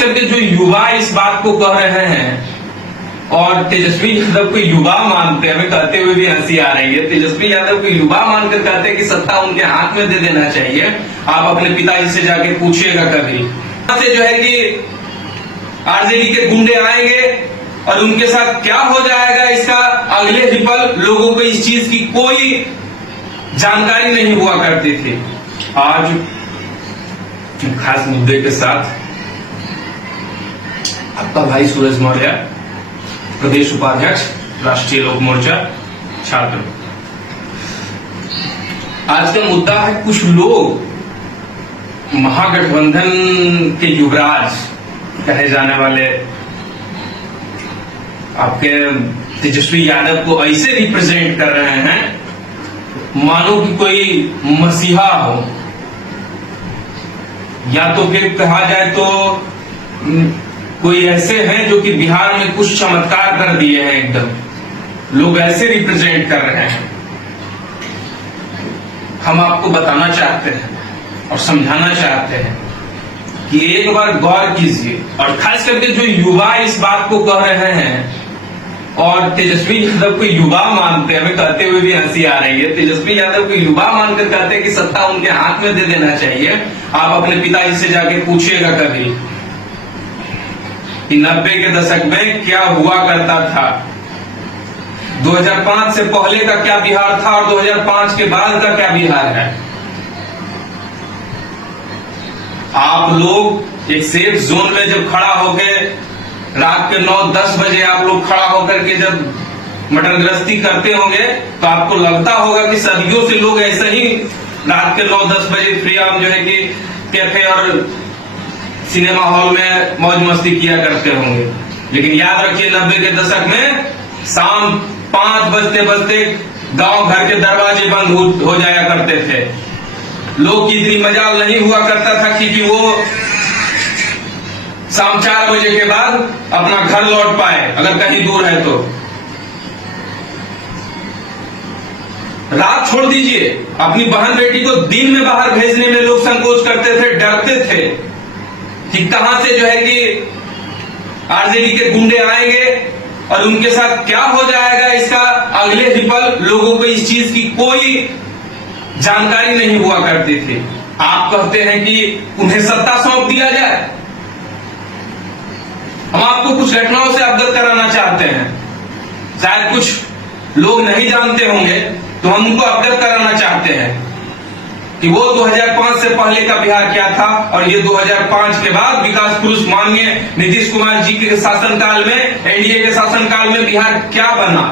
करके जो युवा इस बात को कह रहे हैं और तेजस्वी यादव को युवा मानते हैं, हमें कहते हुए भी हंसी आ रही है। तेजस्वी यादव को युवा मानकर कहते हैं कि सत्ता उनके हाथ में दे देना चाहिए। आप अपने पिताजी से जाके पूछिएगा कभी से जो है कि आरजेडी के गुंडे आएंगे और उनके साथ क्या हो जाएगा, इसका अगले ही पल लोगों को इस चीज की कोई जानकारी नहीं हुआ करती थी। आज खास मुद्दे के साथ आपका भाई सूरज मौर्य, प्रदेश उपाध्यक्ष, राष्ट्रीय लोक मोर्चा छात्र। आज का मुद्दा है कुछ लोग महागठबंधन के युवराज कहे जाने वाले आपके तेजस्वी यादव को ऐसे रिप्रेजेंट कर रहे हैं मानो कि कोई मसीहा हो, या तो फिर कहा जाए तो कोई ऐसे हैं जो कि बिहार में कुछ चमत्कार कर दिए हैं। एकदम लोग ऐसे रिप्रेजेंट कर रहे हैं। हम आपको बताना चाहते हैं और समझाना चाहते हैं कि एक बार गौर कीजिए, और खास करके जो युवा इस बात को कह रहे हैं और तेजस्वी यादव को युवा मानते हैं, हमें कहते हुए भी हंसी आ रही है। तेजस्वी यादव को युवा मानकर कहते हैं कि सत्ता उनके हाथ में दे देना चाहिए। आप अपने पिताजी से जाके पूछिएगा कभी कि 90 के दशक में क्या हुआ करता था, 2005 से पहले का क्या बिहार था और 2005 के बाद का क्या बिहार है। आप लोग एक सेफ जोन में जब खड़ा होके रात के 9-10 बजे आप लोग खड़ा होकर के जब मटर गृहस्थी करते होंगे तो आपको लगता होगा कि सदियों से लोग ऐसे ही रात के 9-10 बजे फ्री आम जो है कि कैफे और सिनेमा हॉल में मौज मस्ती किया करते होंगे। लेकिन याद रखिए 90 के दशक में शाम 5 बजते बजते गांव घर के दरवाजे बंद हो जाया करते थे। लोग की इतनी मजाल नहीं हुआ करता था कि वो शाम 4 बजे के बाद अपना घर लौट पाए अगर कहीं दूर है तो। रात छोड़ दीजिए, अपनी बहन बेटी को दिन में बाहर भेजने में लोग संकोच करते थे, डरते थे कि कहां से जो है कि आरजेडी के गुंडे आएंगे और उनके साथ क्या हो जाएगा, इसका अगले ही पल लोगों को इस चीज की कोई जानकारी नहीं हुआ करती थी। आप कहते हैं कि उन्हें सत्ता सौंप दिया जाए। हम आपको कुछ घटनाओं से अवगत कराना चाहते हैं, शायद कुछ लोग नहीं जानते होंगे तो हम उनको अवगत कराना चाहते हैं कि वो 2005 से पहले का बिहार क्या था और ये 2005 के बाद विकास पुरुष माननीय नीतीश कुमार जी के शासनकाल में, एनडीए के शासनकाल में बिहार क्या बना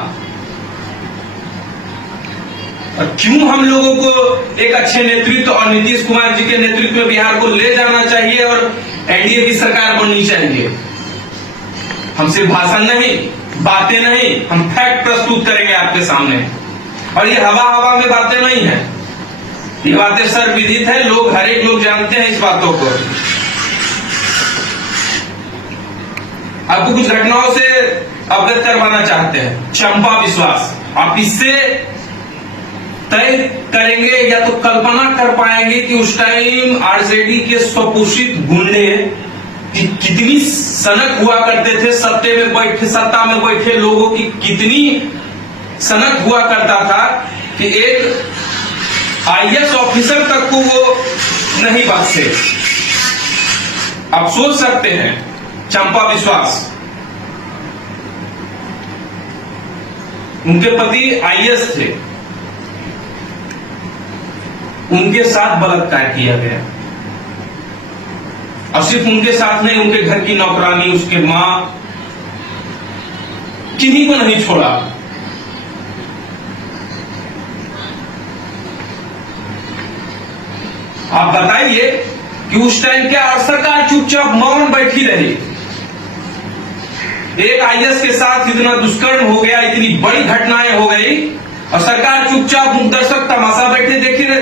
और क्यों हम लोगों को एक अच्छे नेतृत्व और नीतीश कुमार जी के नेतृत्व में बिहार को ले जाना चाहिए और एनडीए की सरकार बननी चाहिए। हम सिर्फ भाषण नहीं, बातें नहीं, हम फैक्ट प्रस्तुत करेंगे आपके सामने। और ये हवा में बातें नहीं है, ये बातें सर्वविदित है, लोग हर एक लोग जानते हैं इस बातों को। आपको कुछ घटनाओं से अवगत करवाना चाहते हैं। चंपा विश्वास, आप इससे तय करेंगे या तो कल्पना कर पाएंगे कि उस टाइम आरजेडी के स्वपोषित गुंडे कितनी सनक हुआ करते थे। सत्ता में बैठे लोगों की कितनी सनक हुआ करता था कि एक आईएएस ऑफिसर तक को वो नहीं बख्शे। आप सोच सकते हैं, चंपा विश्वास, उनके पति आईएएस थे, उनके साथ बलात्कार किया गया और सिर्फ उनके साथ नहीं, उनके घर की नौकरानी, उसके मां, किन्हीं को नहीं छोड़ा। आप बताइए कि उस टाइम क्या और सरकार चुपचाप मौन बैठी रही। एक आईएएस के साथ इतना दुष्कर्म हो गया, इतनी बड़ी घटनाएं हो गई और सरकार चुपचाप दर्शक तमाशा बैठे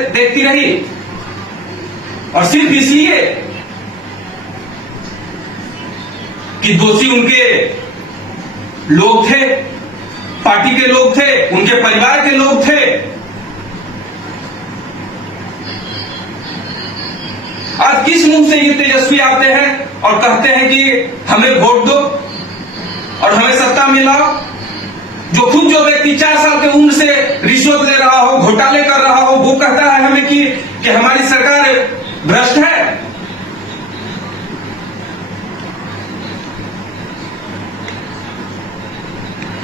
देखती रही। और सिर्फ इसलिए कि दोषी उनके लोग थे, पार्टी के लोग थे, उनके परिवार के लोग थे। आज किस मुंह से ये तेजस्वी आते हैं और कहते हैं कि हमें वोट दो और हमें सत्ता में लाओ? जो खुद जो व्यक्ति 4 साल के उम्र से रिश्वत ले रहा हो, घोटाले कर रहा हो, वो कहता है हमें कि हमारी सरकार भ्रष्ट है।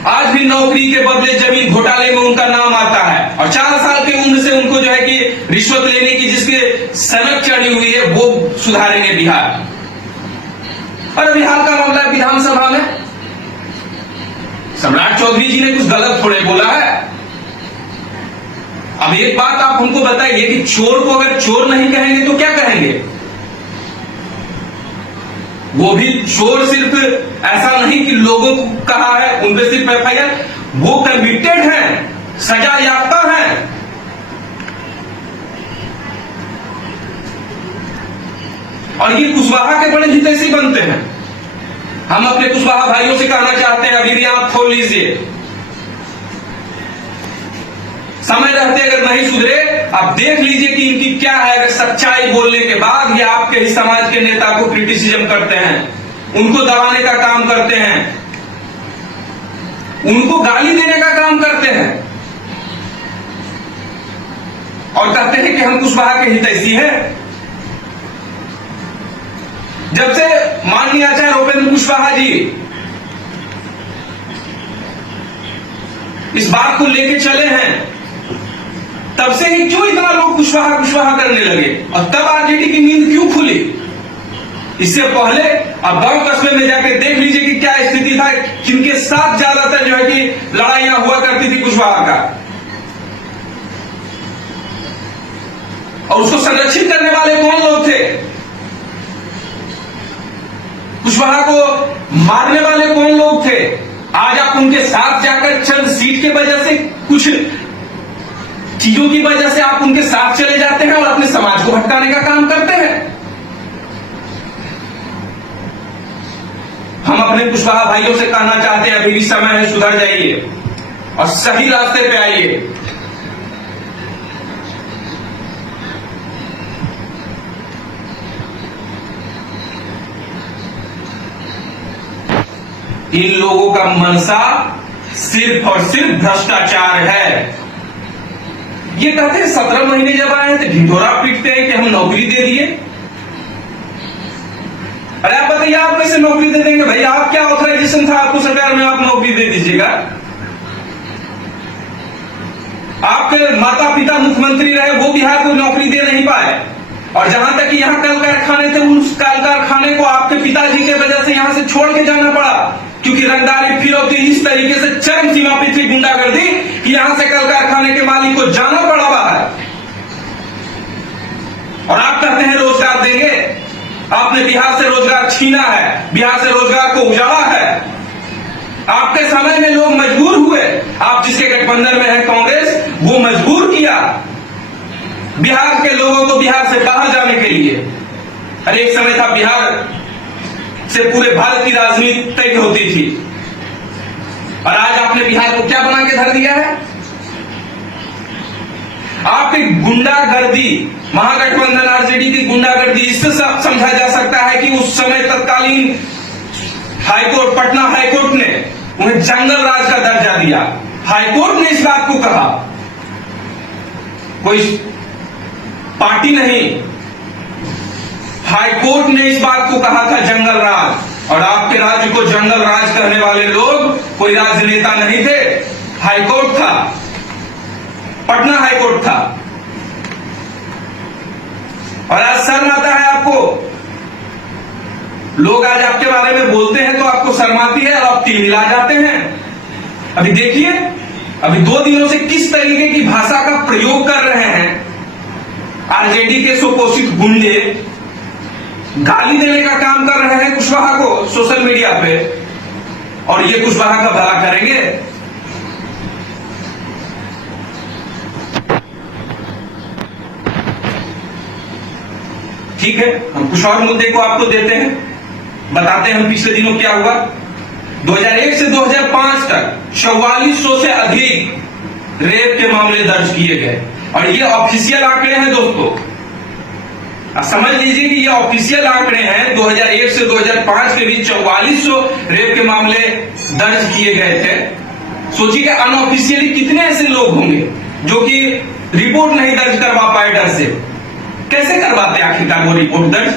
आज भी नौकरी के बदले जमीन घोटाले में उनका नाम आता है और 4 साल की उम्र से उनको जो है कि रिश्वत लेने की जिसके सनक चढ़ी हुई है वो सुधारेंगे बिहार। और बिहार का मामला विधानसभा में सम्राट चौधरी जी ने कुछ गलत थोड़े बोला है। अब एक बात आप हमको बताइए कि चोर को अगर चोर नहीं कहेंगे तो क्या कहेंगे? वो भी चोर सिर्फ ऐसा नहीं कि लोगों को कहा है, उनपे सिर्फ एफआईआर, वो कन्विक्टेड हैं, सजा याफ्ता हैं। और ये कुशवाहा के बड़े हितैषी बनते हैं। हम अपने कुशवाहा भाइयों से कहना चाहते हैं, अभी आप खोल लीजिए, समय रहते अगर नहीं सुधरे आप देख लीजिए कि इनकी क्या है। अगर सच्चाई बोलने के बाद ये आपके ही समाज के नेता को क्रिटिसिज्म करते हैं, उनको दबाने का काम करते हैं, उनको गाली देने का काम करते हैं और कहते हैं कि हम कुशवाहा के हितैषी हैं। जब से माननीय आचार्य उपेंद्र कुशवाहा जी इस बात को लेके चले हैं, तब से ही क्यों इतना लोग कुशवाहा कुशवाहा करने लगे और तब आरजेडी की नींद क्यों खुली? इससे पहले अब गांव कस्बे में जाकर देख लीजिए कि क्या स्थिति था, जिनके साथ ज्यादातर जो है कि लड़ाइयां हुआ करती थी कुशवाहा का, और उसको संरक्षित करने वाले कौन लोग थे? कुशवाहा को मारने वाले कौन लोग थे? आज आप उनके साथ जाकर चंद सीट के वजह से, कुछ चीजों की वजह से आप उनके साथ चले जाते हैं और अपने समाज को भटकाने का काम करते हैं। हम अपने कुशवाहा भाइयों से कहना चाहते हैं, अभी भी समय है, सुधर जाइए और सही रास्ते पे आइए। इन लोगों का मनसा सिर्फ और सिर्फ भ्रष्टाचार है। ये कहते हैं 17 महीने जब आए हैं तो ढिढोरा पीटते हैं कि हम नौकरी दे दिए। अरे आप बताइए, आप कैसे नौकरी दे देंगे भाई? आप क्या ऑथराइजेशन था आपको सरकार में आप नौकरी दे दीजिएगा? आपके माता पिता मुख्यमंत्री रहे, वो बिहार को नौकरी दे नहीं पाए, और जहां तक यहाँ कल कारखाने थे, उस कल कारखाने को आपके पिताजी के वजह से यहां से छोड़ के जाना पड़ा, क्योंकि रंगदारी फिरौती इस तरीके से चरम सीमा पे थी, गुंडागर्दी, कि यहां से कल कारखाने के मालिक को जाना पड़ा बाहर। और आप कहते हैं रोजगार देंगे। आपने बिहार से रोजगार छीना है, बिहार से रोजगार को उजाड़ा है। आपके समय में लोग मजबूर हुए, आप जिसके गठबंधन में है कांग्रेस, वो मजबूर किया बिहार के लोगों को बिहार से बाहर जाने के लिए। अरे एक समय था बिहार से पूरे भारत की राजनीति तय होती थी, और आज आपने बिहार को क्या बना के धर दिया है? आपकी गुंडागर्दी, महागठबंधन आरजेडी की गुंडागर्दी इससे समझा जा सकता है कि उस समय तत्कालीन हाईकोर्ट, पटना हाईकोर्ट ने उन्हें जंगल राज का दर्जा दिया। हाईकोर्ट ने इस बात को कहा, कोई पार्टी नहीं, हाईकोर्ट ने इस बात को कहा था जंगल राज। और आपके राज्य को जंगल राज करने वाले लोग कोई राजनेता नहीं थे, हाईकोर्ट था, पटना हाईकोर्ट था। और आज शर्म आता है आपको? लोग आज आपके बारे में बोलते हैं तो आपको शर्म आती है और आप तिलमिला जाते हैं। अभी देखिए, अभी 2 दिनों से किस तरीके की भाषा का प्रयोग कर रहे हैं आरजेडी के सुपोषित गुंडे, गाली देने का काम कर रहे हैं कुशवाहा को सोशल मीडिया पे, और ये कुशवाहा का भला करेंगे? ठीक है, हम कुछ और मुद्दे को आपको देते हैं, बताते हैं हम पिछले दिनों क्या हुआ। 2001 से 2005 तक 4400 से अधिक रेप के मामले दर्ज किए गए, और ये ऑफिशियल आंकड़े हैं दोस्तों। समझ लीजिए कि ये ऑफिशियल आंकड़े हैं। 2001 से 2005 के बीच 4400 रेप के मामले दर्ज किए गए थे। सोचिए अनऑफिशियली कितने ऐसे लोग होंगे जो कि रिपोर्ट नहीं दर्ज करवा पाए डर से। कैसे करवाते आखिरकार वो रिपोर्ट दर्ज?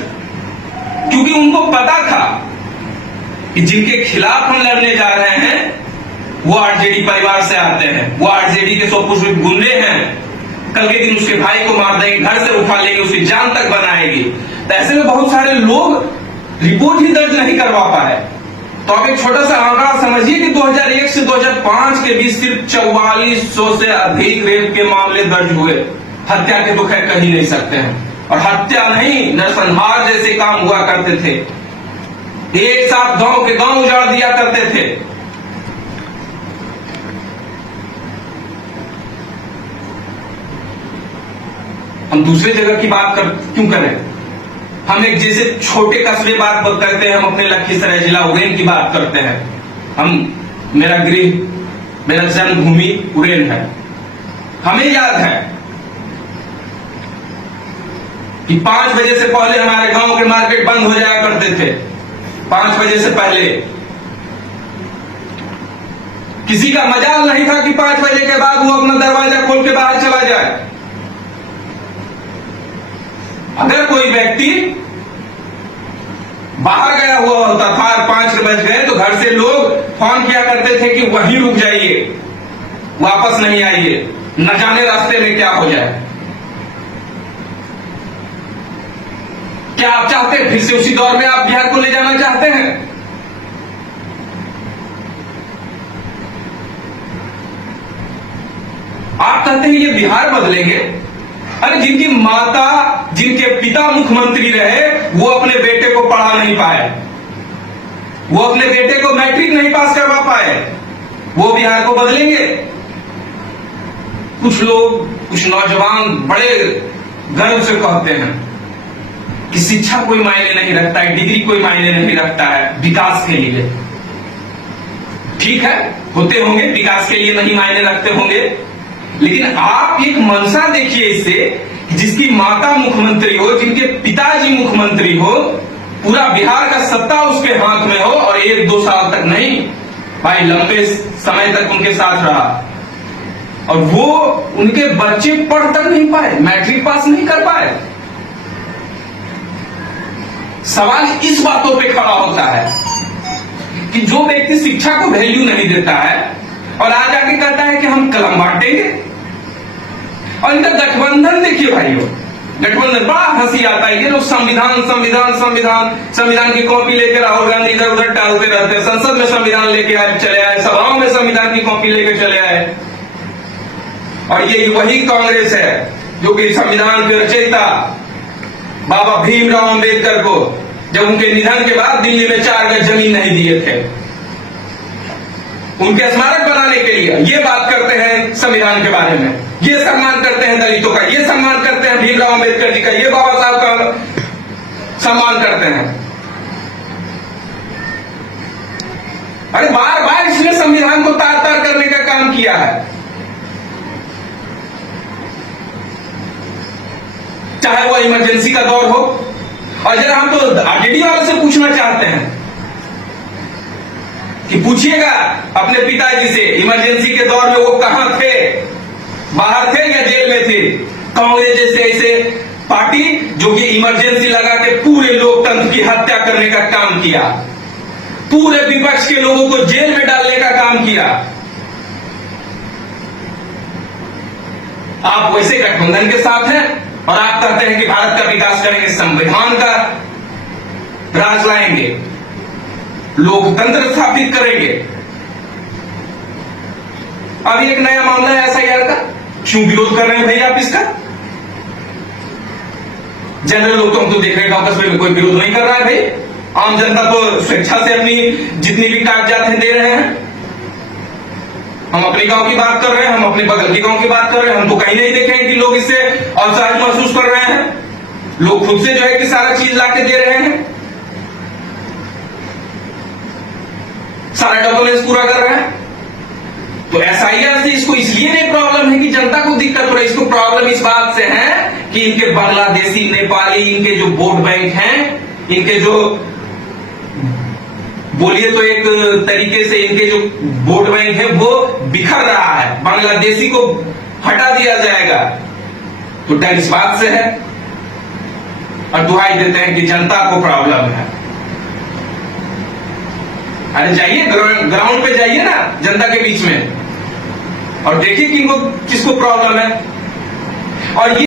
क्योंकि उनको पता था कि जिनके खिलाफ हम लड़ने जा रहे हैं वो आरजेडी परिवार से आते हैं, वो आरजेडी के 100% गुंडे हैं। कल के दिन उसके भाई को मार देंगे, घर से उठा लेंगे, उसकी जान तक बनाएगी। तो ऐसे में बहुत सारे लोग रिपोर्ट ही दर्ज नहीं करवा पाए। तो आप एक छोटा सा आंकड़ा समझिए कि 2001 से 2005 के बीच सिर्फ 4400 से अधिक रेप के मामले दर्ज हुए। हत्या के तो खैर कह ही नहीं सकते हैं, और हत्या नहीं नरसंहार जैसे काम हुआ करते थे। एक साथ गांव के गांव उजाड़ दिया करते थे। हम दूसरे जगह की बात क्यों करें? हम एक जैसे छोटे कस्बे बात करते हैं, हम अपने लखीसराय जिला उरेन की बात करते हैं। मेरा गृह, मेरा जन्मभूमि उरेन है। हमें याद है कि 5 बजे से पहले हमारे गांव के मार्केट बंद हो जाया करते थे। 5 बजे से पहले किसी का मजाल नहीं था कि 5 बजे के बाद वो अपना दरवाजा खोल के बाहर चला जाए। अगर कोई व्यक्ति बाहर गया हुआ होता था और 5 बज गए तो घर से लोग फोन किया करते थे कि वहीं रुक जाइए, वापस नहीं आइए, न जाने रास्ते में क्या हो जाए। क्या आप चाहते हैं फिर से उसी दौर में आप बिहार को ले जाना चाहते हैं? आप कहते हैं ये बिहार बदलेंगे? अरे जिनकी माता, जिनके पिता मुख्यमंत्री रहे, वो अपने बेटे को पढ़ा नहीं पाए, वो अपने बेटे को मैट्रिक नहीं पास करवा पाए, वो बिहार को बदलेंगे? कुछ लोग, कुछ नौजवान बड़े गर्व से कहते हैं कि शिक्षा कोई मायने नहीं रखता है, डिग्री कोई मायने नहीं रखता है विकास के लिए। ठीक है, होते होंगे, विकास के लिए नहीं मायने रखते होंगे, लेकिन आप एक मंशा देखिए इससे, जिसकी माता मुख्यमंत्री हो, जिनके पिताजी मुख्यमंत्री हो, पूरा बिहार का सत्ता उसके हाथ में हो, और 1-2 साल तक नहीं भाई, लंबे समय तक उनके साथ रहा, और वो उनके बच्चे पढ़ तक नहीं पाए, मैट्रिक पास नहीं कर पाए। सवाल इस बातों पे खड़ा होता है कि जो व्यक्ति शिक्षा को वैल्यू नहीं देता है और आज आके कहता है कि हम कलम बांटेंगे, और इनका गठबंधन देखिए भाइयों, गठबंधन बड़ा हंसी आता है। ये लोग संविधान संविधान संविधान संविधान की कॉपी लेकर राहुल गांधी इधर उधर टालते रहते हैं। संसद में संविधान लेके आए, चले आए, सभाओं में संविधान की कॉपी लेकर चले आए। और ये वही कांग्रेस है जो कि संविधान के रचयिता बाबा भीमराव अंबेडकर को जब उनके निधन के बाद दिल्ली में 4 गज जमीन नहीं दिए थे, उनके स्मारक बनाने के लिए ये बात करते हैं संविधान के बारे में, ये सम्मान करते हैं दलितों का, ये सम्मान करते हैं भीमराव अंबेडकर जी का, ये बाबा साहब का सम्मान करते हैं। अरे बार बार इसने संविधान को तार तार करने का काम किया है। चाहे वो इमरजेंसी का दौर हो, और जरा हम तो आरजेडी वालों से पूछना चाहते हैं कि पूछिएगा अपने पिताजी से, इमरजेंसी के दौर में वो कहां थे, बाहर थे या जेल में थे? कांग्रेस जैसे ऐसे पार्टी जो कि इमरजेंसी लगा के पूरे लोकतंत्र की हत्या करने का काम किया, पूरे विपक्ष के लोगों को जेल में डालने का काम किया। आप वैसे गठबंधन के साथ हैं और आप कहते हैं कि भारत का विकास करेंगे, संविधान का राज लाएंगे, लोकतंत्र स्थापित करेंगे। अभी एक नया मामला है एसआईआर का, क्यों विरोध कर रहे हैं भैया आप इसका? जनरल लोग तो हम तो देख रहे हैं गांव कस्बे में कोई विरोध नहीं कर रहा है भाई, आम जनता तो स्वेच्छा से अपनी जितनी भी कागजात हैं दे रहे हैं। हम अपने गांव की बात कर रहे हैं, हम अपने बगल के गांव की बात कर रहे हैं, हम तो कहीं नहीं देखे हैं कि लोग इससे असहज महसूस कर रहे हैं। लोग खुद से जो है कि सारा चीज लाके दे रहे हैं, सारा डॉक्यूमेंट्स पूरा कर रहे हैं। तो एसआईआर से इसको इसलिए नहीं प्रॉब्लम है कि जनता को दिक्कत हो रही है, इसको प्रॉब्लम इस बात से है कि इनके बांग्लादेशी, नेपाली, इनके जो वोट बैंक हैं, इनके जो बोलिए तो एक तरीके से इनके जो वोट बैंक है वो बिखर रहा है, बांग्लादेशी को हटा दिया जाएगा। तो डर इस बात से है और दुहाई देते हैं कि जनता को प्रॉब्लम है। अरे जाइए ग्राउंड पे जाइए ना, जनता के बीच में, और देखिए कि किसको प्रॉब्लम है। और ये